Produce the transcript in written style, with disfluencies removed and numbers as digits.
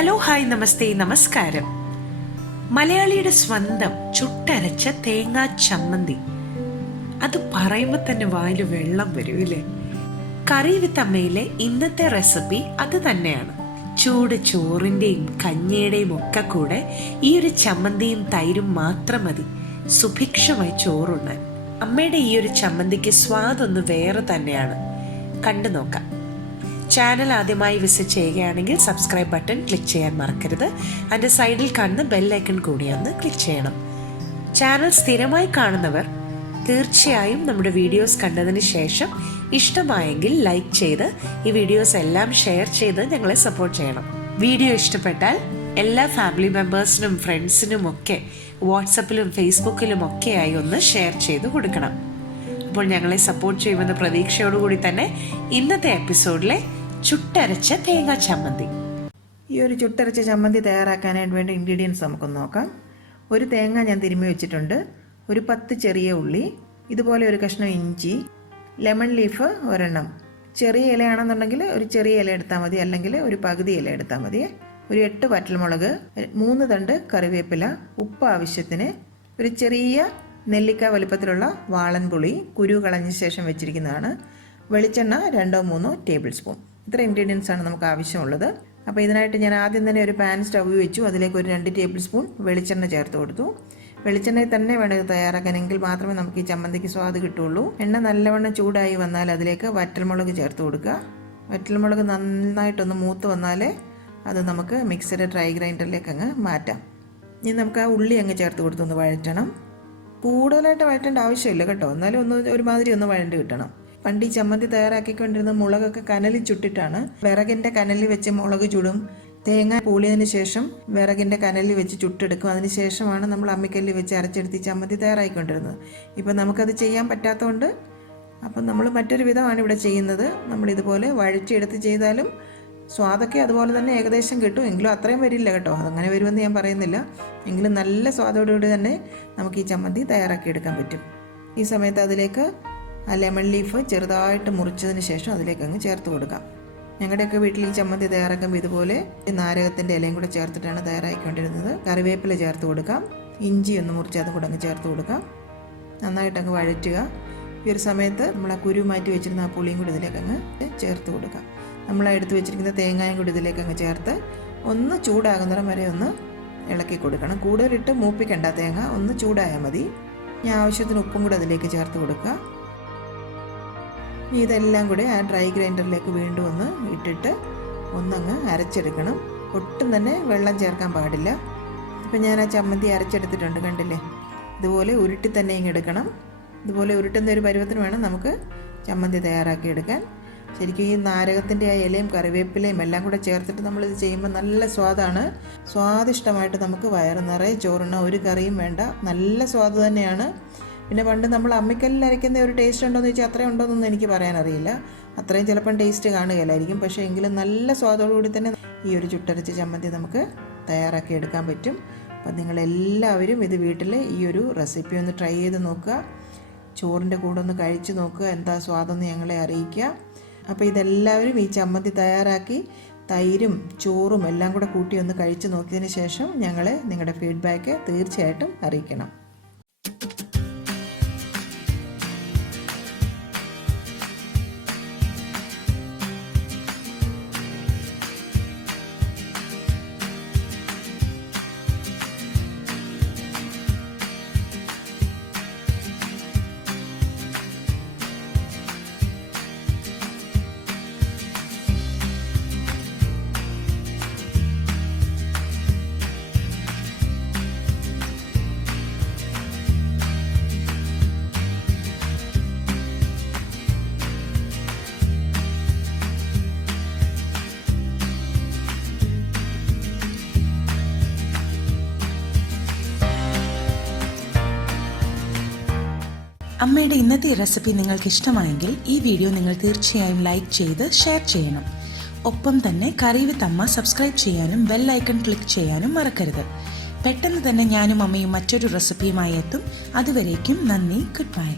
Hello hi നമസ്തേ നമസ്കാരം. മലയാളിയുടെ സ്വന്തം ചുട്ടരച്ച തേങ്ങാ ചമ്മന്തി, അത് പറയുമ്പോൾ തന്നെ വായിൽ വെള്ളം വരൂല്ലേ. കറി വിത്ത് അമ്മയിലെ ഇന്നത്തെ റെസിപ്പി അത് തന്നെയാണ്. ചൂട് ചോറിൻ്റെയും കഞ്ഞിയുടെയും ഒക്കെ കൂടെ ഈ ഒരു ചമ്മന്തിയും തൈരും മാത്രം മതി സുഭിക്ഷമായി ചോറുണ്ണാൻ. അമ്മയുടെ ഈ ഒരു ചമ്മന്തിക്ക് സ്വാദൊന്ന് വേറെ തന്നെയാണ്. കണ്ടു നോക്കാം. ചാനൽ ആദ്യമായി വിസിറ്റ് ചെയ്യുകയാണെങ്കിൽ സബ്സ്ക്രൈബ് ബട്ടൺ ക്ലിക്ക് ചെയ്യാൻ മറക്കരുത്. അതിൻ്റെ സൈഡിൽ കാണുന്ന ബെല്ലൈക്കൺ കൂടി ഒന്ന് ക്ലിക്ക് ചെയ്യണം. ചാനൽ സ്ഥിരമായി കാണുന്നവർ തീർച്ചയായും നമ്മുടെ വീഡിയോസ് കണ്ടതിന് ശേഷം ഇഷ്ടമായെങ്കിൽ ലൈക്ക് ചെയ്ത് ഈ വീഡിയോസ് എല്ലാം ഷെയർ ചെയ്ത് ഞങ്ങളെ സപ്പോർട്ട് ചെയ്യണം. വീഡിയോ ഇഷ്ടപ്പെട്ടാൽ എല്ലാ ഫാമിലി മെമ്പേഴ്സിനും ഫ്രണ്ട്സിനും ഒക്കെ വാട്സപ്പിലും ഫേസ്ബുക്കിലും ഒക്കെയായി ഒന്ന് ഷെയർ ചെയ്ത് കൊടുക്കണം. അപ്പോൾ ഞങ്ങളെ സപ്പോർട്ട് ചെയ്യുമെന്ന പ്രതീക്ഷയോടുകൂടി തന്നെ ഇന്നത്തെ എപ്പിസോഡിലെ ചുട്ടരച്ച തേങ്ങാ ചമ്മന്തി. ഈ ഒരു ചുട്ടരച്ച ചമ്മന്തി തയ്യാറാക്കാനായിട്ട് വേണ്ട ഇൻഗ്രീഡിയൻസ് നമുക്കൊന്ന് നോക്കാം. ഒരു തേങ്ങ ഞാൻ തിരുമ്മി വെച്ചിട്ടുണ്ട്, ഒരു 10 ചെറിയ ഉള്ളി, ഇതുപോലെ ഒരു കഷ്ണം ഇഞ്ചി, ലെമൺ ലീഫ് ഒരെണ്ണം, ചെറിയ ഇലയാണെന്നുണ്ടെങ്കിൽ ഒരു ചെറിയ ഇല എടുത്താൽ മതി, അല്ലെങ്കിൽ ഒരു പകുതി ഇല എടുത്താൽ മതി, ഒരു 8 വറ്റൽമുളക്, 3 തണ്ട് കറിവേപ്പില, ഉപ്പ് ആവശ്യത്തിന്, ഒരു ചെറിയ നെല്ലിക്ക വലുപ്പത്തിലുള്ള വാളൻപുളി കുരു കളഞ്ഞ ശേഷം വെച്ചിരിക്കുന്നതാണ്, വെളിച്ചെണ്ണ 2-3 ടേബിൾ സ്പൂൺ. ഇത്ര ഇൻഗ്രീഡിയൻസ് ആണ് നമുക്ക് ആവശ്യമുള്ളത്. അപ്പോൾ ഇതിനായിട്ട് ഞാൻ ആദ്യം തന്നെ ഒരു പാൻ സ്റ്റവ് വെച്ചു, അതിലേക്ക് ഒരു 2 ടേബിൾ സ്പൂൺ വെളിച്ചെണ്ണ ചേർത്ത് കൊടുത്തു. വെളിച്ചെണ്ണയിൽ തന്നെ വേണം ഇത് തയ്യാറാക്കാനെങ്കിൽ മാത്രമേ നമുക്ക് ഈ ചമ്മന്തിക്ക് സ്വാദ് കിട്ടുള്ളൂ. എണ്ണ നല്ലവണ്ണം ചൂടായി വന്നാൽ അതിലേക്ക് വറ്റൽമുളക് ചേർത്ത് കൊടുക്കുക. വറ്റൽമുളക് നന്നായിട്ടൊന്ന് മൂത്ത് വന്നാലേ അത് നമുക്ക് മിക്സഡ് ഡ്രൈ ഗ്രൈൻഡറിലേക്ക് അങ്ങ് മാറ്റാം. ഇനി നമുക്ക് ആ ഉള്ളി അങ്ങ് ചേർത്ത് കൊടുത്തൊന്ന് വഴറ്റണം. കൂടുതലായിട്ട് വഴറ്റേണ്ട ആവശ്യമില്ല കേട്ടോ, എന്നാലും ഒരുമാതിരി ഒന്ന് വഴണ്ട് കിട്ടണം. പണ്ട് ഈ ചമ്മന്തി തയ്യാറാക്കിക്കൊണ്ടിരുന്ന മുളകൊക്കെ കനലിൽ ചുട്ടിട്ടാണ്. വിറകിൻ്റെ കനലിൽ വെച്ച് മുളക് ചുടും, തേങ്ങ പൂളിയതിന് ശേഷം വിറകിൻ്റെ കനലിൽ വെച്ച് ചുട്ടെടുക്കും. അതിന് ശേഷമാണ് നമ്മൾ അമ്മിക്കല്ലിൽ വെച്ച് അരച്ചെടുത്ത് ഈ ചമ്മന്തി തയ്യാറായിക്കൊണ്ടിരുന്നത്. ഇപ്പം നമുക്കത് ചെയ്യാൻ പറ്റാത്തതുകൊണ്ട് അപ്പം നമ്മൾ മറ്റൊരു വിധമാണ് ഇവിടെ ചെയ്യുന്നത്. നമ്മളിതുപോലെ വഴറ്റിയെടുത്ത് ചെയ്താലും സ്വാദൊക്കെ അതുപോലെ തന്നെ ഏകദേശം കിട്ടും, എങ്കിലും അത്രയും വരില്ല കേട്ടോ. അതങ്ങനെ വരുമെന്ന് ഞാൻ പറയുന്നില്ല, എങ്കിലും നല്ല സ്വാദോടുകൂടി തന്നെ നമുക്ക് ഈ ചമ്മന്തി തയ്യാറാക്കി എടുക്കാൻ പറ്റും. ഈ സമയത്ത് അതിലേക്ക് ആ ലെമൺ ലീഫ് ചെറുതായിട്ട് മുറിച്ചതിന് ശേഷം അതിലേക്ക് അങ്ങ് ചേർത്ത് കൊടുക്കാം. ഞങ്ങളുടെയൊക്കെ വീട്ടിൽ ഈ ചമ്മന്തി തയ്യാറാക്കുമ്പോൾ ഇതുപോലെ നാരകത്തിൻ്റെ ഇലയും കൂടെ ചേർത്തിട്ടാണ് തയ്യാറാക്കിക്കൊണ്ടിരുന്നത്. കറിവേപ്പില ചേർത്ത് കൊടുക്കാം, ഇഞ്ചി ഒന്ന് മുറിച്ച് അതും കൂടെ അങ്ങ് ചേർത്ത് കൊടുക്കാം. നന്നായിട്ടങ്ങ് വഴറ്റുക. ഈ ഒരു സമയത്ത് നമ്മൾ ആ കുരു മാറ്റി വെച്ചിരുന്ന ആ പുളിയും കൂടി ഇതിലേക്ക് അങ്ങ് ചേർത്ത് കൊടുക്കാം. നമ്മൾ എടുത്ത് വെച്ചിരിക്കുന്ന തേങ്ങയും കൂടി ഇതിലേക്ക് അങ്ങ് ചേർത്ത് ഒന്ന് ചൂടാകുന്നിടം വരെ ഒന്ന് ഇളക്കി കൊടുക്കണം. കൂടുതലിട്ട് മൂപ്പിക്കണ്ട, തേങ്ങ ഒന്ന് ചൂടായാൽ മതി. ഞാൻ ആവശ്യത്തിന് ഉപ്പും കൂടെ അതിലേക്ക് ചേർത്ത് കൊടുക്കുക. ഇനി ഇതെല്ലാം കൂടി ആ ഡ്രൈ ഗ്രൈൻഡറിലേക്ക് വീണ്ടും ഒന്ന് ഇട്ടിട്ട് ഒന്നങ്ങ് അരച്ചെടുക്കണം. ഒട്ടും തന്നെ വെള്ളം ചേർക്കാൻ പാടില്ല. ഇപ്പം ഞാൻ ആ ചമ്മന്തി അരച്ചെടുത്തിട്ടുണ്ട്, കണ്ടില്ലേ. ഇതുപോലെ ഉരുട്ടി തന്നെ ഇങ്ങ് എടുക്കണം. ഇതുപോലെ ഉരുട്ടുന്ന ഒരു പരുവത്തിന് വേണം നമുക്ക് ചമ്മന്തി തയ്യാറാക്കി എടുക്കാൻ. ശരിക്കും ഈ നാരകത്തിൻ്റെ ആ ഇലയും കറിവേപ്പിലയും എല്ലാം കൂടെ ചേർത്തിട്ട് നമ്മളിത് ചെയ്യുമ്പോൾ നല്ല സ്വാദാണ്. സ്വാദിഷ്ടമായിട്ട് നമുക്ക് വയറ് നിറയെ ചോറുണ്ണ, ഒരു കറിയും വേണ്ട, നല്ല സ്വാദ് തന്നെയാണ്. പിന്നെ പണ്ട് നമ്മൾ അമ്മിക്കല്ലിൽ അരയ്ക്കുന്ന ഒരു ടേസ്റ്റ് ഉണ്ടോയെന്ന് ചോദിച്ചാൽ അത്രയും ഉണ്ടോയെന്നൊന്നും എനിക്ക് പറയാനറിയില്ല. അത്രയും ചിലപ്പം ടേസ്റ്റ് കാണുകയില്ലായിരിക്കും, പക്ഷേ എങ്കിലും നല്ല സ്വാദോടുകൂടി തന്നെ ഈ ഒരു ചുട്ടരച്ച ചമ്മന്തി നമുക്ക് തയ്യാറാക്കി എടുക്കാൻ പറ്റും. അപ്പം നിങ്ങളെല്ലാവരും ഇത് വീട്ടിൽ ഈ ഒരു റെസിപ്പി ഒന്ന് ട്രൈ ചെയ്ത് നോക്കുക. ചോറിൻ്റെ കൂടെ ഒന്ന് കഴിച്ച് നോക്കുക, എന്താ സ്വാദെന്ന് ഞങ്ങളെ അറിയിക്കുക. അപ്പോൾ ഇതെല്ലാവരും ഈ ചമ്മന്തി തയ്യാറാക്കി തൈരും ചോറും എല്ലാം കൂടെ കൂട്ടി ഒന്ന് കഴിച്ച് നോക്കിയതിന് ശേഷം ഞങ്ങളെ നിങ്ങളുടെ ഫീഡ്ബാക്ക് തീർച്ചയായിട്ടും അറിയിക്കണം. അമ്മയുടെ ഇന്നത്തെ റെസിപ്പി നിങ്ങൾക്ക് ഇഷ്ടമായെങ്കിൽ ഈ വീഡിയോ നിങ്ങൾ തീർച്ചയായും ലൈക്ക് ചെയ്ത് ഷെയർ ചെയ്യണം. ഒപ്പം തന്നെ കറി വിത്ത് അമ്മ സബ്സ്ക്രൈബ് ചെയ്യാനും ബെൽ ഐക്കൺ ക്ലിക്ക് ചെയ്യാനും മറക്കരുത്. പെട്ടെന്ന് തന്നെ ഞാനും അമ്മയും മറ്റൊരു റെസിപ്പിയുമായി എത്തും. അതുവരേക്കും നന്ദി, ഗുഡ് ബൈ.